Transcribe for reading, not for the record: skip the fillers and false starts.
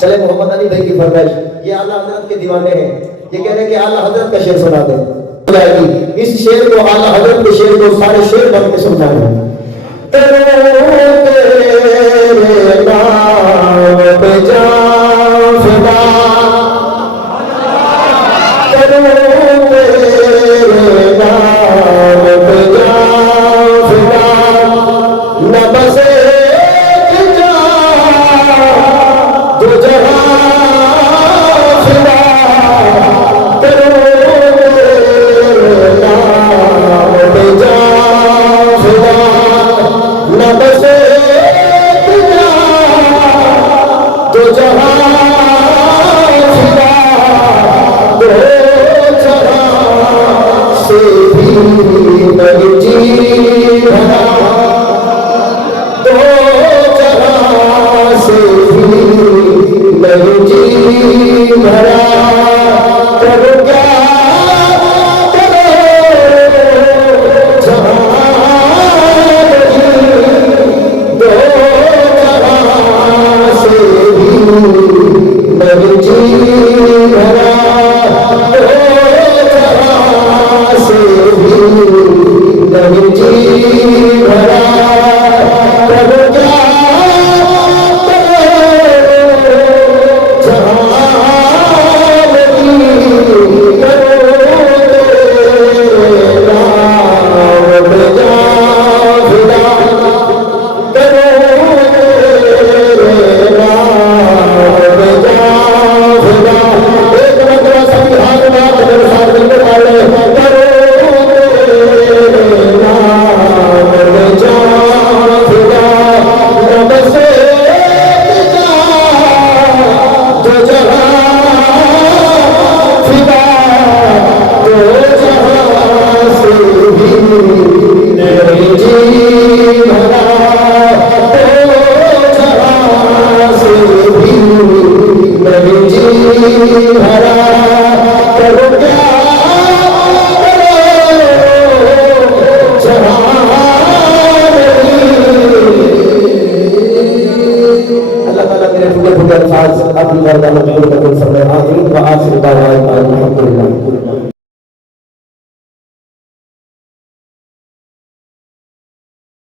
चले मोहम्मद अली भाई की फरमाइश, ये आला हजरत के दीवाने हैं, ये कह रहे हैं कि आला हजरत का शेर सुना दे। इस शेर को, आला हजरत के शेर को सारे शेर बन के सुनना है। तेरे नाम पे जान फिदा, तेरे नाम पे जान फिदा, न बसे